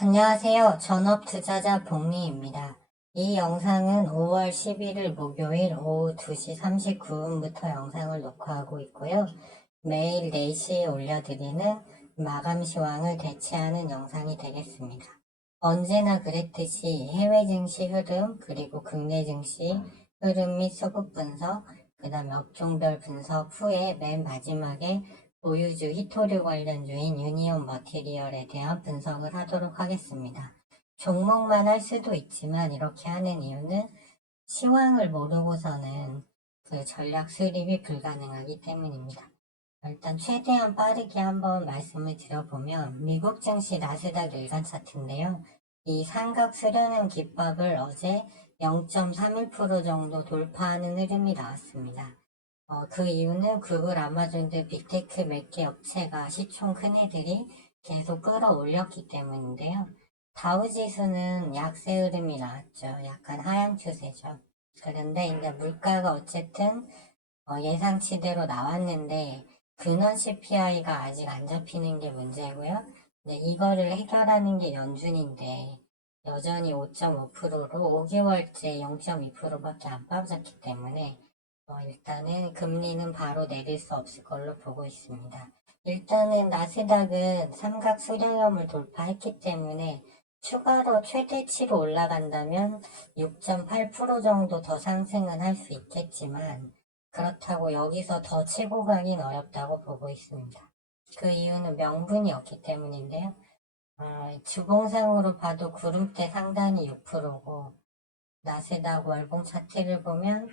안녕하세요. 전업투자자 복리입니다. 이 영상은 5월 11일 목요일 오후 2시 39분부터 영상을 녹화하고 있고요. 매일 4시에 올려드리는 마감 시황을 대체하는 영상이 되겠습니다. 언제나 그랬듯이 해외 증시 흐름, 그리고 국내 증시 흐름 및 수급 분석, 그 다음에 업종별 분석 후에 맨 마지막에 보유주 히토류 관련주인 유니온 머티리얼에 대한 분석을 하도록 하겠습니다. 종목만 할 수도 있지만 이렇게 하는 이유는 시황을 모르고서는 그 전략 수립이 불가능하기 때문입니다. 일단 최대한 빠르게 한번 말씀을 드려보면 미국 증시 나스닥 일간 차트인데요. 이 삼각 수렴형 기법을 어제 0.31% 정도 돌파하는 흐름이 나왔습니다. 그 이유는 구글, 아마존 등 빅테크 몇 개 업체가 시총 큰 애들이 계속 끌어올렸기 때문인데요. 다우지수는 약세 흐름이 나왔죠. 약간 하향 추세죠. 그런데 이제 물가가 어쨌든 예상치대로 나왔는데 근원 CPI가 아직 안 잡히는 게 문제고요. 근데 이거를 해결하는 게 연준인데 여전히 5.5%로 5개월째 0.2%밖에 안 빠졌기 때문에 일단은 금리는 바로 내릴 수 없을 걸로 보고 있습니다. 일단은 나스닥은 삼각 수렴을 돌파했기 때문에 추가로 최대치로 올라간다면 6.8% 정도 더 상승은 할 수 있겠지만 그렇다고 여기서 더 치고 가긴 어렵다고 보고 있습니다. 그 이유는 명분이 없기 때문인데요. 주봉상으로 봐도 구름대 상단이 6%고 나스닥 월봉 차트를 보면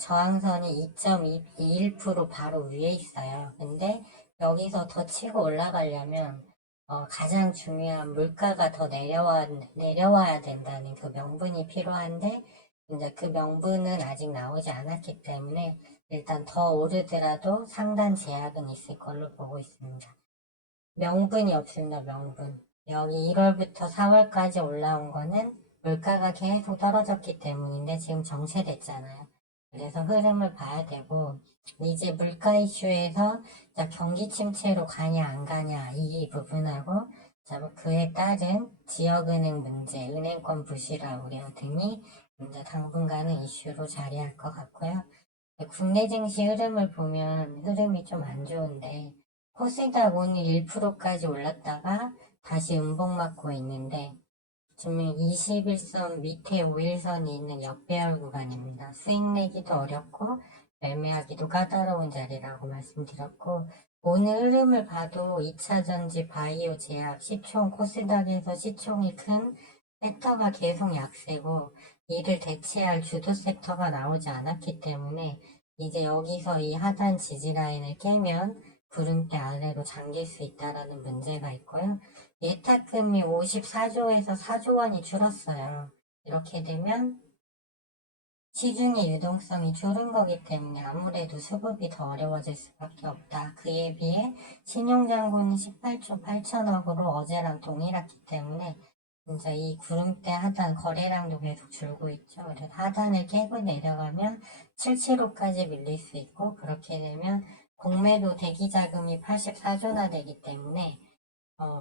저항선이 2.21% 바로 위에 있어요. 근데 여기서 더 치고 올라가려면 가장 중요한 물가가 더 내려와야 된다는 그 명분이 필요한데 이제 그 명분은 아직 나오지 않았기 때문에 일단 더 오르더라도 상단 제약은 있을 걸로 보고 있습니다. 명분이 없습니다. 명분. 여기 1월부터 4월까지 올라온 거는 물가가 계속 떨어졌기 때문인데 지금 정체됐잖아요. 그래서 흐름을 봐야 되고 이제 물가 이슈에서 경기 침체로 가냐 안 가냐 이 부분하고 그에 따른 지역은행 문제, 은행권 부실화 우려 등이 이제 당분간은 이슈로 자리할 것 같고요. 국내 증시 흐름을 보면 흐름이 좀 안 좋은데 코스닥 오늘 1%까지 올랐다가 다시 음봉 맞고 있는데 지금 21선 밑에 5일선이 있는 역배열 구간입니다. 수익 내기도 어렵고 매매하기도 까다로운 자리라고 말씀드렸고 오늘 흐름을 봐도 2차전지, 바이오, 제약, 시총, 코스닥에서 시총이 큰 섹터가 계속 약세고 이를 대체할 주도 섹터가 나오지 않았기 때문에 이제 여기서 이 하단 지지라인을 깨면 구름대 아래로 잠길 수 있다는 문제가 있고요. 예탁금이 54조에서 4조 원이 줄었어요. 이렇게 되면 시중의 유동성이 줄은 거기 때문에 아무래도 수급이 더 어려워질 수밖에 없다. 그에 비해 신용잔고는 18조 8천억으로 어제랑 동일했기 때문에 이제 이 구름대 하단 거래량도 계속 줄고 있죠. 그래서 하단을 깨고 내려가면 775까지 밀릴 수 있고 그렇게 되면 공매도 대기자금이 84조나 되기 때문에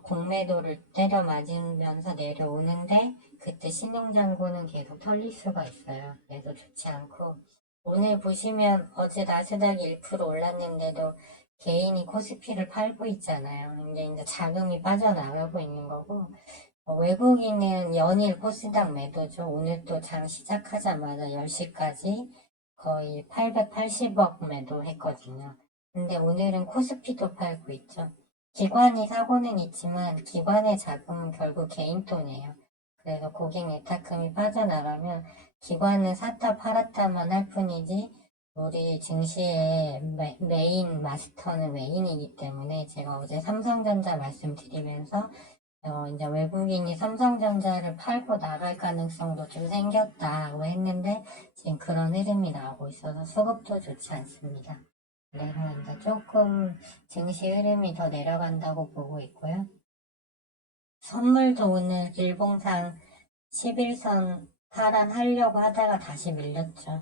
공매도를 때려 맞으면서 내려오는데 그때 신용잔고는 계속 털릴 수가 있어요. 그래서 좋지 않고 오늘 보시면 어제 나스닥이 1% 올랐는데도 개인이 코스피를 팔고 있잖아요. 이제 자금이 빠져나가고 있는 거고 외국인은 연일 코스닥 매도죠. 오늘 또 장 시작하자마자 10시까지 거의 880억 매도했거든요. 근데 오늘은 코스피도 팔고 있죠. 기관이 사고는 있지만 기관의 자금은 결국 개인 돈이에요. 그래서 고객 예탁금이 빠져나가면 기관은 샀다 팔았다만 할 뿐이지 우리 증시의 메인 마스터는 외인이기 때문에 제가 어제 삼성전자 말씀드리면서 이제 외국인이 삼성전자를 팔고 나갈 가능성도 좀 생겼다고 했는데 지금 그런 흐름이 나오고 있어서 수급도 좋지 않습니다. 그래서 이제 조금 증시 흐름이 더 내려간다고 보고 있고요. 선물도 오늘 일봉상 11선 탈환하려고 하다가 다시 밀렸죠.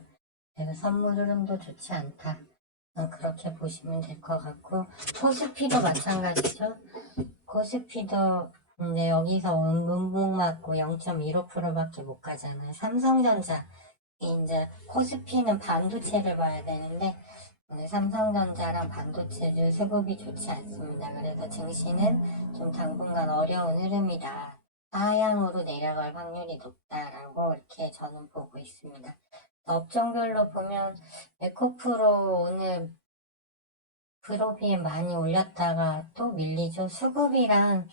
그래서 선물 흐름도 좋지 않다. 그렇게 보시면 될 것 같고 코스피도 마찬가지죠. 코스피도 근데 여기서 문봉 맞고 0.15%밖에 못 가잖아요. 삼성전자, 이제 코스피는 반도체를 봐야 되는데 오늘 삼성전자랑 반도체주 수급이 좋지 않습니다. 그래서 증시는 좀 당분간 어려운 흐름이다. 하향으로 내려갈 확률이 높다라고 이렇게 저는 보고 있습니다. 업종별로 보면 에코프로 오늘 프로비에 많이 올렸다가 또 밀리죠. 수급이랑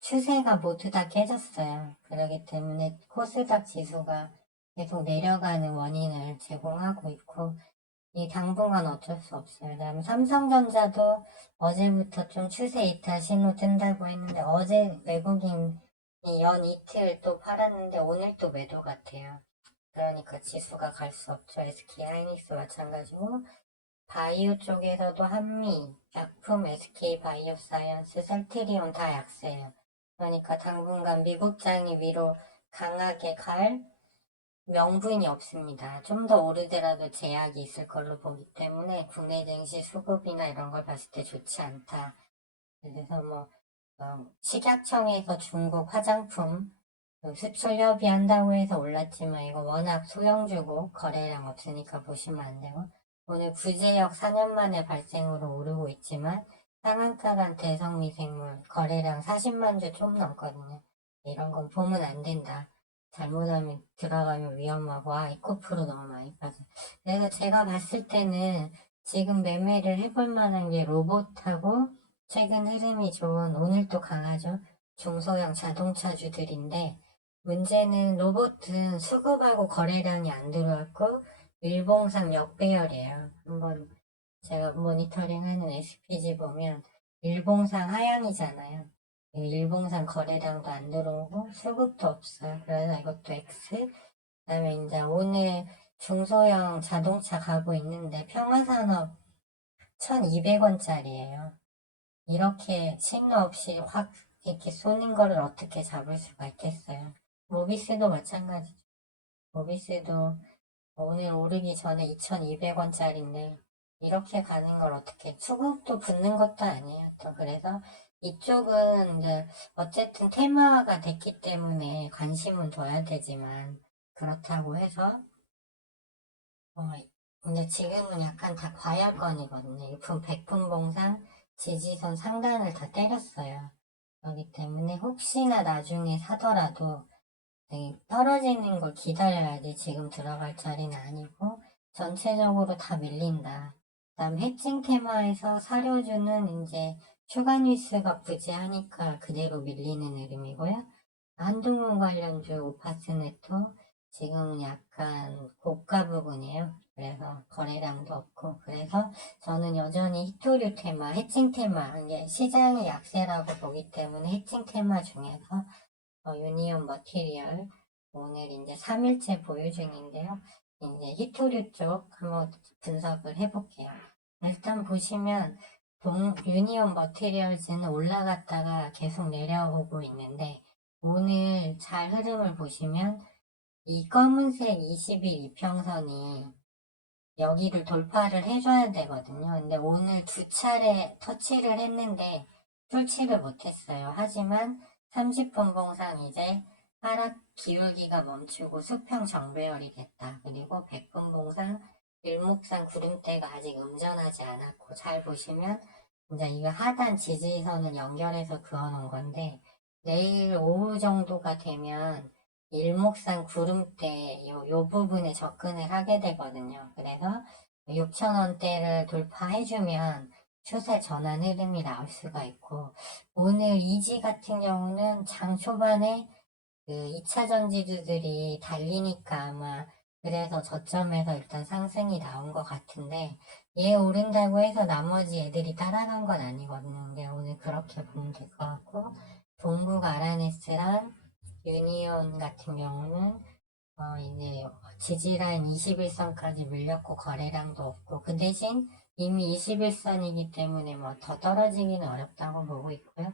추세가 모두 다 깨졌어요. 그렇기 때문에 코스닥 지수가 계속 내려가는 원인을 제공하고 있고 이 당분간 어쩔 수 없어요. 그다음에 삼성전자도 어제부터 좀 추세 이탈 신호 뜬다고 했는데 어제 외국인이 연 이틀 또 팔았는데 오늘 또 매도 같아요. 그러니까 지수가 갈 수 없죠. SK 하이닉스 마찬가지고 바이오 쪽에서도 한미, 약품, SK 바이오사이언스, 셀트리온 다 약세예요. 그러니까 당분간 미국장이 위로 강하게 갈 명분이 없습니다. 좀 더 오르더라도 제약이 있을 걸로 보기 때문에 국내 증시 수급이나 이런 걸 봤을 때 좋지 않다. 그래서 식약청에서 중국 화장품 수출 협의한다고 해서 올랐지만 이거 워낙 소형주고 거래량 없으니까 보시면 안 되고 오늘 구제역 4년 만에 발생으로 오르고 있지만 상한가 간 대성미생물 거래량 40만 주 좀 넘거든요. 이런 건 보면 안 된다. 잘못하면 들어가면 위험하고 에코프로 너무 많이 빠져. 그래서 제가 봤을 때는 지금 매매를 해볼 만한 게 로봇하고 최근 흐름이 좋은 오늘 또 강하죠. 중소형 자동차주들인데 문제는 로봇은 수급하고 거래량이 안 들어왔고 일봉상 역배열이에요. 한번 제가 모니터링하는 SPG 보면 일봉상 하향이잖아요. 일봉상 거래량도 안 들어오고 수급도 없어요. 그래서 이것도 X. 그다음에 이제 오늘 중소형 자동차 가고 있는데 평화산업 1,200원짜리예요. 이렇게 신호 없이 확 이렇게 쏘는 거를 어떻게 잡을 수가 있겠어요. 모비스도 마찬가지죠. 모비스도 오늘 오르기 전에 2,200원짜리인데 이렇게 가는 걸 어떻게 수급도 붙는 것도 아니에요. 또 그래서 이쪽은 이제 어쨌든 테마화가 됐기 때문에 관심은 둬야 되지만 그렇다고 해서 근데 지금은 약간 다 과열권이거든요. 일품 백품봉상 지지선 상단을 다 때렸어요. 그렇기 때문에 혹시나 나중에 사더라도 떨어지는 걸 기다려야지 지금 들어갈 자리는 아니고 전체적으로 다 밀린다. 그다음 해칭 테마에서 사료주는 이제 휴가 뉴스가 부재하니까 그대로 밀리는 흐름이고요. 한동훈 관련주 오파스네토 지금은 약간 고가 부분이에요. 그래서 거래량도 없고 그래서 저는 여전히 히토류 테마, 해칭 테마 이게 시장의 약세라고 보기 때문에 해칭 테마 중에서 유니온 머티리얼 오늘 이제 3일째 보유 중인데요. 이제 히토류 쪽 한번 분석을 해볼게요. 일단 보시면 유니온 머티리얼즈는 올라갔다가 계속 내려오고 있는데 오늘 잘 흐름을 보시면 이 검은색 20일 이평선이 여기를 돌파를 해줘야 되거든요. 근데 오늘 두 차례 터치를 했는데 뚫지를 못했어요. 하지만 30분 봉상 이제 하락 기울기가 멈추고 수평 정배열이 됐다. 그리고 100분 봉상 일목상 구름대가 아직 음전하지 않았고 잘 보시면 이제 이 하단 지지선을 연결해서 그어놓은 건데 내일 오후 정도가 되면 일목상 구름대 요 부분에 접근을 하게 되거든요. 그래서 6,000원대를 돌파해주면 추세 전환 흐름이 나올 수가 있고 오늘 이지 같은 경우는 장 초반에 그 2차 전지주들이 달리니까 아마 그래서 저점에서 일단 상승이 나온 것 같은데 얘 오른다고 해서 나머지 애들이 따라간 건 아니거든요. 근데 오늘 그렇게 보면 될 것 같고 동북 아라네스랑 유니온 같은 경우는 이제 지지라인 21선까지 밀렸고 거래량도 없고 그 대신 이미 21선이기 때문에 뭐 더 떨어지기는 어렵다고 보고 있고요.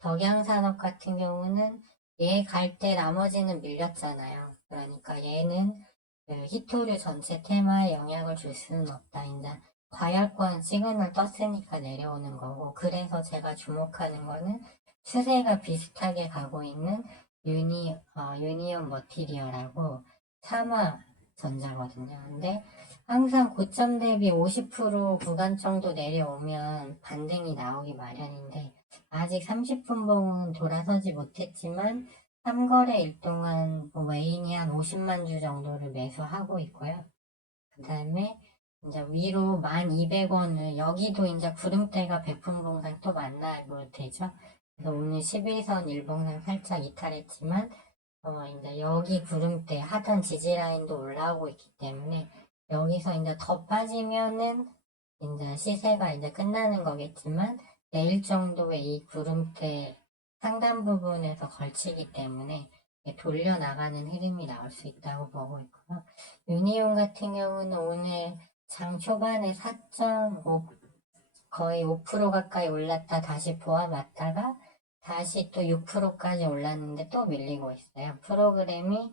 덕양산업 같은 경우는 얘 갈 때 나머지는 밀렸잖아요. 그러니까 얘는 그 히토류 전체 테마에 영향을 줄 수는 없다. 이제 과열권 시그널 떴으니까 내려오는 거고 그래서 제가 주목하는 거는 추세가 비슷하게 가고 있는 유니온 머티리얼하고 사마전자거든요. 근데 항상 고점 대비 50% 구간 정도 내려오면 반등이 나오기 마련인데 아직 30분 봉은 돌아서지 못했지만 3거래일 동안 메인이 한 50만 주 정도를 매수하고 있고요. 그 다음에 이제 위로 1200원을 여기도 이제 구름대가 백분봉상 또 만나고 되죠. 그래서 오늘 11선 일봉상 살짝 이탈했지만 이제 여기 구름대 하단 지지라인도 올라오고 있기 때문에 여기서 이제 더 빠지면은 이제 시세가 이제 끝나는 거겠지만 내일 정도의 이 구름대 상단 부분에서 걸치기 때문에 돌려나가는 흐름이 나올 수 있다고 보고 있고요. 유니온 같은 경우는 오늘 장 초반에 4.5 거의 5% 가까이 올랐다 다시 보아맞다가 다시 또 6%까지 올랐는데 또 밀리고 있어요. 프로그램이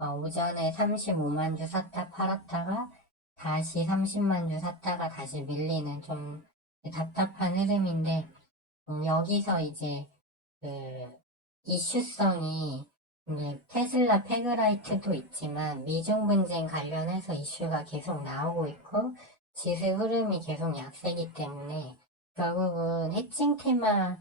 오전에 35만 주 샀다 팔았다가 다시 30만 주 샀다가 다시 밀리는 좀 답답한 흐름인데 여기서 이제 그 이슈성이 이제 테슬라 패그라이트도 있지만 미중 분쟁 관련해서 이슈가 계속 나오고 있고 지수 흐름이 계속 약세기 때문에 결국은 해칭 테마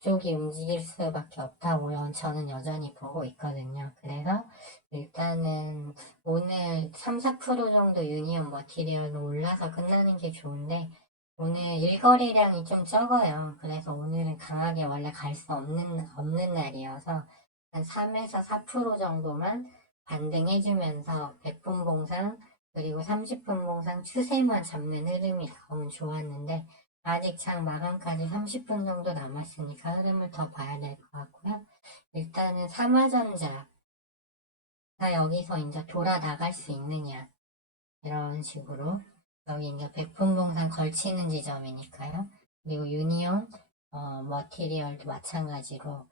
쪽이 움직일 수밖에 없다고 저는 여전히 보고 있거든요. 그래서 일단은 오늘 3, 4% 정도 유니온 머티리얼로 올라서 끝나는 게 좋은데 오늘 일거래량이 좀 적어요. 그래서 오늘은 강하게 원래 갈 수 없는 날이어서 한 3에서 4% 정도만 반등해주면서 100분 봉상 그리고 30분 봉상 추세만 잡는 흐름이 나오면 좋았는데 아직 장 마감까지 30분 정도 남았으니까 흐름을 더 봐야 될 것 같고요. 일단은 삼화전자가 여기서 이제 돌아 나갈 수 있느냐 이런 식으로 여기 이제 백분봉상 걸치는 지점이니까요. 그리고 유니온 머티리얼도 마찬가지로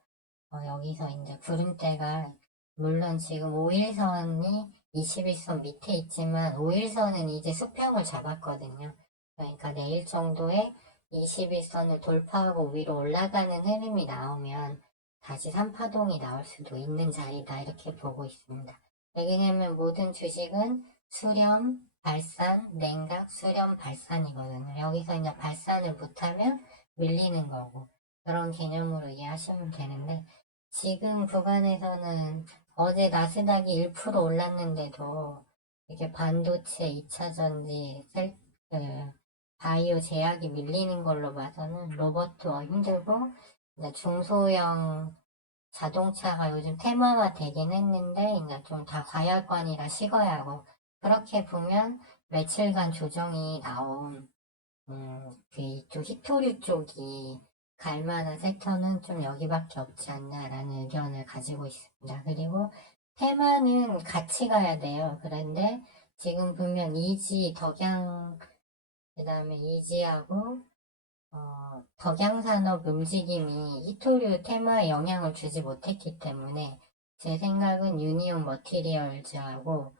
여기서 이제 구름대가 물론 지금 5일선이 21선 밑에 있지만 5일선은 이제 수평을 잡았거든요. 그러니까 내일 정도에 21선을 돌파하고 위로 올라가는 흐름이 나오면 다시 3파동이 나올 수도 있는 자리다 이렇게 보고 있습니다. 왜냐면 모든 주식은 수렴, 발산, 냉각, 수렴, 발산이거든요. 여기서 이제 발산을 못하면 밀리는 거고 그런 개념으로 이해하시면 되는데 지금 구간에서는 어제 나스닥이 1% 올랐는데도 이게 반도체, 2차전지, 바이오 제약이 밀리는 걸로 봐서는 로봇도 힘들고 이제 중소형 자동차가 요즘 테마화 되긴 했는데 이제 좀 다 과열권이라 식어야 하고 그렇게 보면 며칠간 조정이 나온 그 이쪽 히토류 쪽이 갈 만한 섹터는 좀 여기밖에 없지 않나라는 의견을 가지고 있습니다. 그리고 테마는 같이 가야 돼요. 그런데 지금 보면 이지, 덕양, 그 다음에 이지하고 덕양산업 움직임이 히토류 테마에 영향을 주지 못했기 때문에 제 생각은 유니온 머티리얼즈하고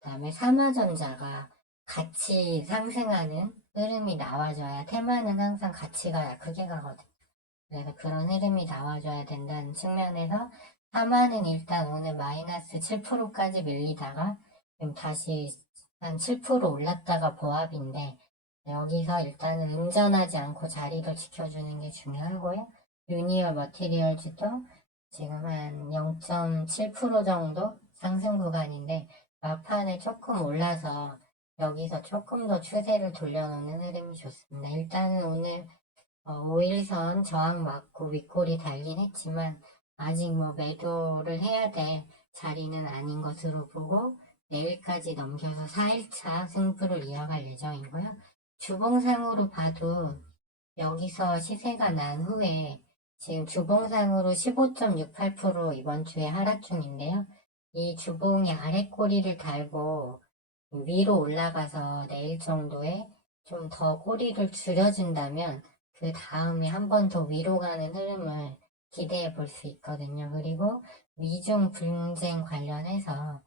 그다음에 삼화전자가 같이 상승하는 흐름이 나와줘야 테마는 항상 같이 가야 크게 가거든요. 그래서 그런 흐름이 나와줘야 된다는 측면에서 삼화는 일단 오늘 마이너스 7%까지 밀리다가 지금 다시 한 7% 올랐다가 보합인데 여기서 일단은 운전하지 않고 자리를 지켜주는 게 중요하고요. 유니얼 머티리얼즈도 지금 한 0.7% 정도 상승 구간인데 막판에 조금 올라서 여기서 조금 더 추세를 돌려놓는 흐름이 좋습니다. 일단은 오늘 5일선 저항 맞고 윗골이 달긴 했지만 아직 뭐 매도를 해야 될 자리는 아닌 것으로 보고 내일까지 넘겨서 4일차 승부를 이어갈 예정이고요. 주봉상으로 봐도 여기서 시세가 난 후에 지금 주봉상으로 15.68% 이번 주에 하락 중인데요. 이 주봉이 아래 꼬리를 달고 위로 올라가서 내일 정도에 좀 더 꼬리를 줄여준다면 그 다음에 한 번 더 위로 가는 흐름을 기대해 볼 수 있거든요. 그리고 미중 분쟁 관련해서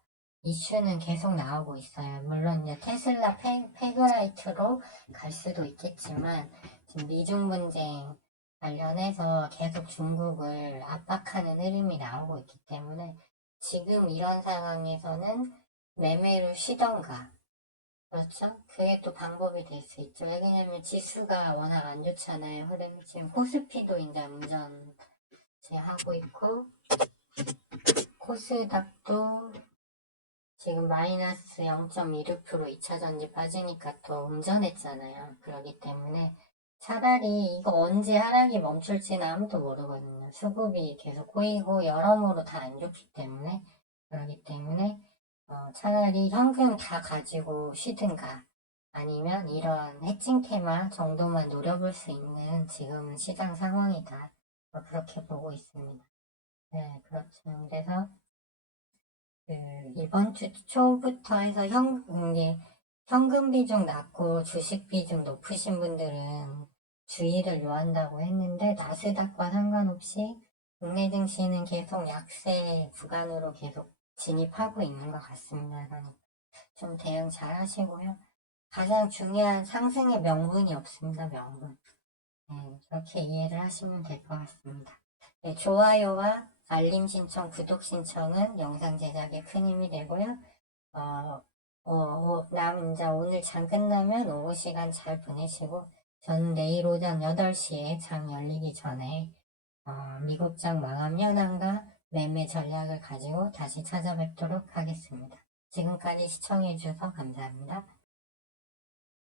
이슈는 계속 나오고 있어요. 물론 이제 테슬라 패그라이트로 갈 수도 있겠지만 지금 미중 분쟁 관련해서 계속 중국을 압박하는 흐름이 나오고 있기 때문에 지금 이런 상황에서는 매매를 쉬던가, 그렇죠? 그게 또 방법이 될 수 있죠. 왜냐면 지수가 워낙 안 좋잖아요. 흐름이 지금 코스피도 이제 운전 하고 있고 코스닥도 지금 마이너스 0.26% 2차전지 빠지니까 또 음전했잖아요. 그렇기 때문에 차라리 이거 언제 하락이 멈출지는 아무도 모르거든요. 수급이 계속 꼬이고 여러모로 다 안 좋기 때문에 그렇기 때문에 차라리 현금 다 가지고 쉬든가 아니면 이런 해칭 테마 정도만 노려볼 수 있는 지금은 시장 상황이다. 그렇게 보고 있습니다. 네, 그렇죠. 그래서 이번 주 초부터 해서 이게 현금 비중 낮고 주식 비중 높으신 분들은 주의를 요한다고 했는데 나스닥과 상관없이 국내 증시는 계속 약세 구간으로 계속 진입하고 있는 것 같습니다. 그러니까 좀 대응 잘 하시고요. 가장 중요한 상승의 명분이 없습니다. 명분. 네, 그렇게 이해를 하시면 될 것 같습니다. 네, 좋아요와 알림 신청, 구독 신청은 영상 제작에 큰 힘이 되고요. 이제 오늘 장 끝나면 오후 시간 잘 보내시고, 저는 내일 오전 8시에 장 열리기 전에, 미국장 마감 현황과 매매 전략을 가지고 다시 찾아뵙도록 하겠습니다. 지금까지 시청해주셔서 감사합니다.